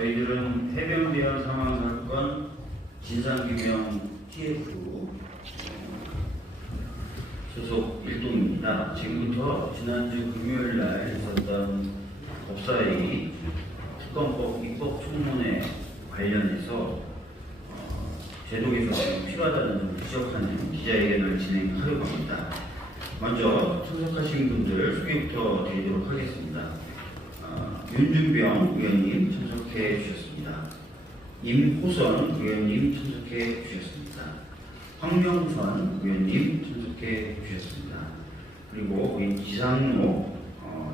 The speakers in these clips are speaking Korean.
저희들은 해병대원 사망사건 진상규명 TF 소속 일동입니다. 지금부터 지난주 금요일날 있었던 법사위 특검법 입법 청문회 관련해서 제도 개선이 필요하다는 점을 지적하는 기자회견을 진행하려고 합니다. 먼저 참석하신 분들 소개부터 드리도록 하겠습니다. 윤준병 의원님 참석해 주셨습니다. 임호선 의원님 참석해 주셨습니다. 황명선 의원님 참석해 주셨습니다. 그리고 이상로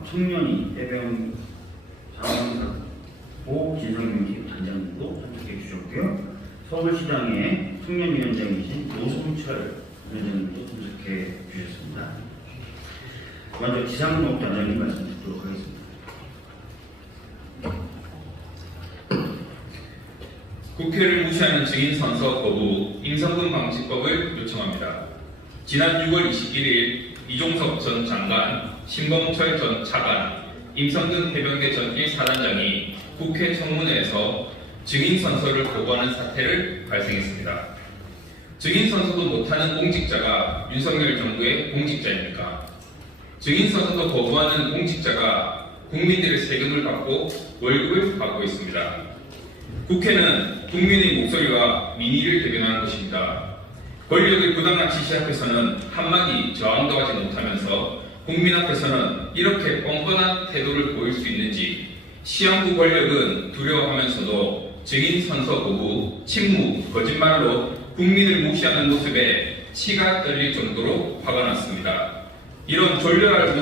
청년이 해병 사망사고 진상규명팀 단장도 참석해 주셨고요. 서울시당의 청년위원장이신 노성철 위원장님도 참석해 주셨습니다. 먼저 지상록 단장님 말씀 듣도록 하겠습니다. 국회를 무시하는 증인 선서 거부 임성근 방지법을 요청합니다. 지난 6월 21일 이종석 전 장관, 신범철 전 차관, 임성근 해병대 전 1사단장이 국회 청문회에서 증인 선서를 거부하는 사태를 발생했습니다. 증인 선서도 못하는 공직자가 윤석열 정부의 공직자입니까? 증인 선서도 거부하는 공직자가 국민들의 세금을 받고 월급을 받고 있습니다. 국회는 국민의 목소리와 민의를 대변하는 것입니다. 권력의 부당한 지시 앞에서는 한마디 저항도 하지 못하면서 국민 앞에서는 이렇게 뻔뻔한 태도를 보일 수 있는지 시한부 권력은 두려워하면서도 증인 선서 거부, 침묵, 거짓말로 국민을 무시하는 모습에 치가 떨릴 정도로 화가 났습니다. 이런 졸렬한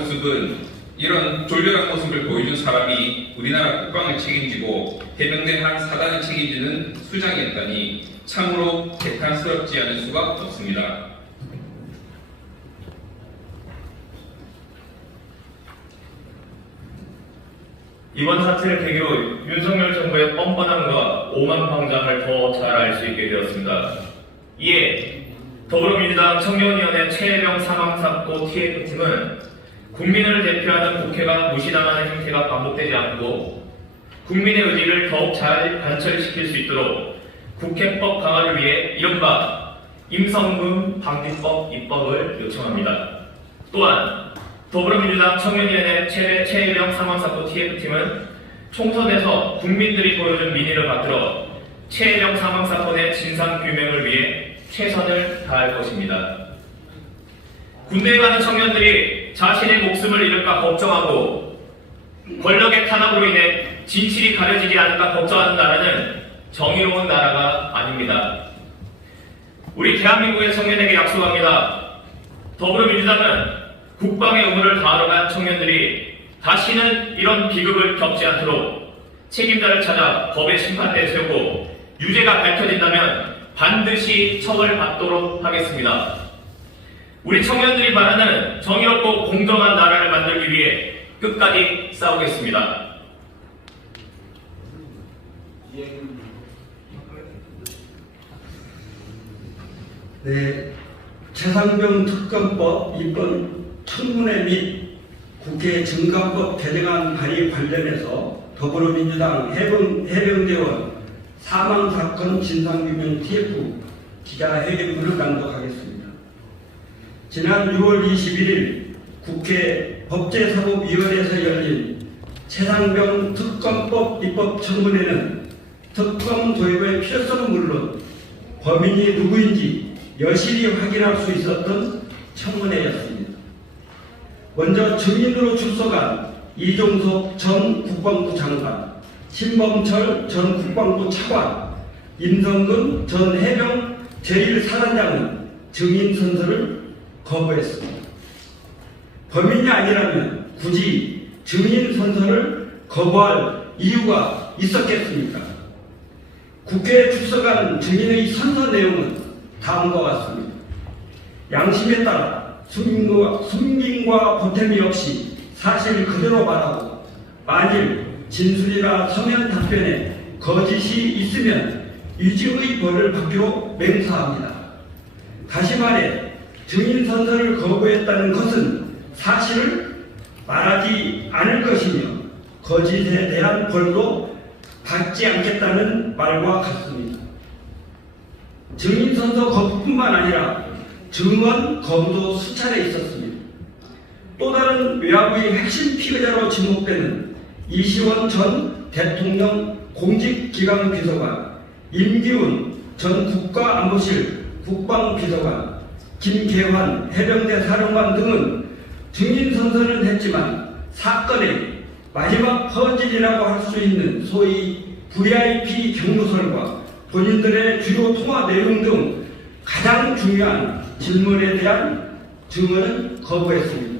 모습을 보여준 사람이 우리나라 국방을 책임지고 해병대 한 사단을 책임지는 수장이었다니 참으로 개탄스럽지 않을 수가 없습니다. 이번 사태를 계기로 윤석열 정부의 뻔뻔함과 오만방장을 더 잘 알 수 있게 되었습니다. 이에 더불어민주당 청년위원회 최혜병 사망사고 TF팀은 국민을 대표하는 국회가 무시당하는 행태가 반복되지 않고 국민의 의지를 더욱 잘 관철시킬 수 있도록 국회법 강화를 위해 이른바 임성근 방지법 입법을 요청합니다. 또한 더불어민주당 청년위원회 최혜병 사망사고 TF팀은 총선에서 국민들이 보여준 민의를 받들어 최혜병 사망사건의 진상규명을 위해 최선을 다할 것입니다. 군대에 가는 청년들이 자신의 목숨을 잃을까 걱정하고 권력의 탄압으로 인해 진실이 가려지지 않을까 걱정하는 나라는 정의로운 나라가 아닙니다. 우리 대한민국의 청년에게 약속합니다. 더불어민주당은 국방의 의무를 다하러 간 청년들이 다시는 이런 비극을 겪지 않도록 책임자를 찾아 법의 심판대에 세우고 유죄가 밝혀진다면 반드시 처벌받도록 하겠습니다. 우리 청년들이 바라는 정의롭고 공정한 나라를 만들기 위해 끝까지 싸우겠습니다. 네, 최상병 특검법 입법 청문회 및 국회 증감법 개정안 발의 관련해서 더불어민주당 해병대원 사망사건 진상규명 TF 기자회견문을 낭독하겠습니다. 지난 6월 21일 국회 법제사법위원회에서 열린 최상병 특검법 입법 청문회는 특검 도입의 필요성은 물론 범인이 누구인지 여실히 확인할 수 있었던 청문회였습니다. 먼저 증인으로 출석한 이종석 전 국방부 장관, 신범철 전 국방부 차관, 임성근 전 해병 제1사단장은 증인 선서를 거부했습니다. 범인이 아니라면 굳이 증인 선서를 거부할 이유가 있었겠습니까? 국회에 출석한 증인의 선서 내용은 다음과 같습니다. 양심에 따라 숨김과 보탬이 없이 사실 그대로 말하고 만일 진술이나 서면 답변에 거짓이 있으면 유죄의 벌을 받기로 맹세합니다. 다시 말해 증인 선서를 거부했다는 것은 사실을 말하지 않을 것이며 거짓에 대한 벌도 받지 않겠다는 말과 같습니다. 증인 선서 거부뿐만 아니라 증언 거부도 수차례 있었습니다. 또 다른 외화부의 핵심 피의자로 지목되는 이시원 전 대통령 공직기강 비서관, 임기훈 전 국가안보실 국방비서관, 김계환 해병대 사령관 등은 증인 선서는 했지만 사건의 마지막 퍼즐이라고 할 수 있는 소위 VIP 경로설과 본인들의 주요 통화 내용 등 가장 중요한 질문에 대한 증언을 거부했습니다.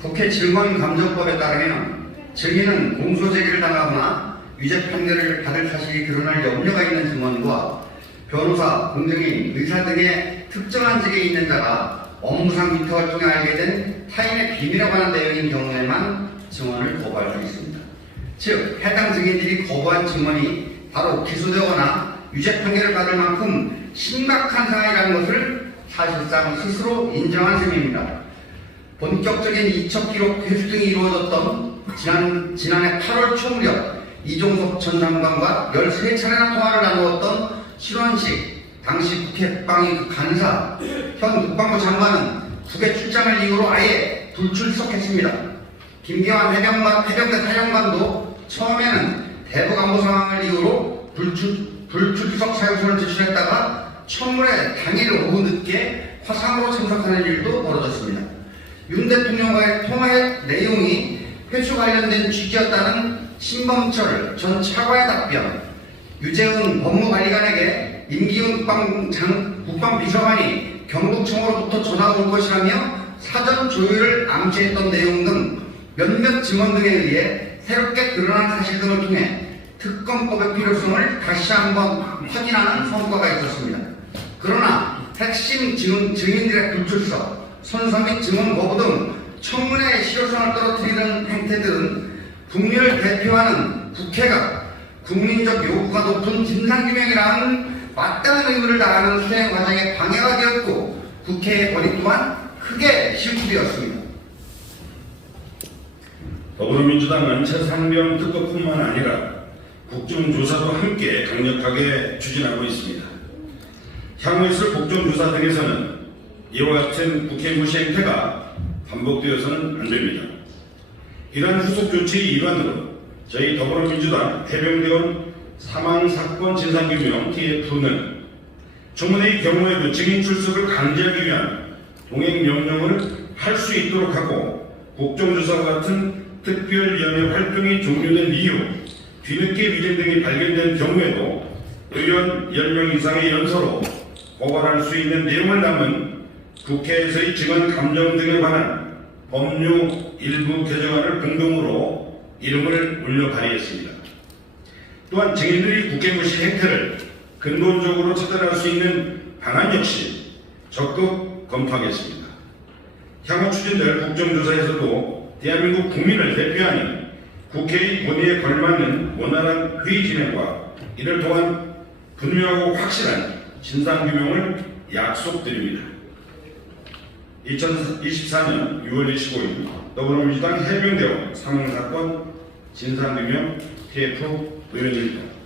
국회 증언감정법에 따르면 증인은 공소제기를 당하거나 유죄 판결을 받을 사실이 드러날 염려가 있는 증언과 변호사, 공증인, 의사 등의 특정한 직에 있는 자가 업무상 위탁을 통해 알게 된 타인의 비밀에 관한 내용인 경우에만 증언을 거부할 수 있습니다. 즉, 해당 증인들이 거부한 증언이 바로 기소되거나 유죄 판결을 받을 만큼 심각한 사안이라는 것을 사실상 스스로 인정한 셈입니다. 본격적인 이첩 기록 회수 등이 이루어졌던 지난해 8월 초 무렵 이종석 전 장관과 13차례나 통화를 나누었던 신원식 당시 국회 국방위 간사 현 국방부 장관은 국외 출장을 이유로 아예 불출석했습니다. 김기환 해병대 사령관도 처음에는 대북 안보 상황을 이유로 불출석 사유서를 제출했다가 청문회 당일 오후 늦게 화상으로 참석하는 일도 벌어졌습니다. 윤 대통령과의 통화의 내용이 회수 관련된 취지였다는 신범철 전 차관의 답변, 유재훈 법무관리관에게 임기훈 국방비서관이 경북청으로부터 전화가 올 것이라며 사전 조율을 암시했던 내용 등 몇몇 증언 등에 의해 새롭게 드러난 사실 등을 통해 특검법의 필요성을 다시 한번 확인하는 성과가 있었습니다. 그러나 핵심 증인들의 불출석, 선서 및 증언 거부 등 청문회의 실효성을 떨어뜨리는 행태들은 국민을 대표하는 국회가 국민적 요구가 높은 진상규명이라는 마땅한 의무를 다하는 수행 과정에 방해가 되었고 국회의 권위 또한 크게 실추되었습니다. 더불어민주당은 최상병 특검뿐만 아니라 국정조사도 함께 강력하게 추진하고 있습니다. 향후 있을 국정조사 등에서는 이와 같은 국회 무시 행태가 반복되어서는 안 됩니다. 이러한 후속 조치의 일환으로 저희 더불어민주당 해병대원 사망사건 진상규명 TF는 청문회의 경우에도 증인 출석을 강제하기 위한 동행명령을 할 수 있도록 하고 국정조사와 같은 특별위원회 활동이 종료된 이후 뒤늦게 위증 등이 발견된 경우에도 의원 10명 이상의 연서로 고발할 수 있는 내용을 담은 국회에서의 증언 감정 등에 관한 법률 일부 개정안을 공동으로 이름을 올려 발의했습니다. 또한 증인들이 국회 무시 행태를 근본적으로 처단할 수 있는 방안 역시 적극 검토하겠습니다. 향후 추진될 국정조사에서도 대한민국 국민을 대표하는 국회의 권위에 걸맞는 원활한 회의 진행과 이를 통한 분명하고 확실한 진상규명을 약속드립니다. 2024년 6월 25일 더불어민주당 해병대원 사망사건 진상규명 TF 의원입니다.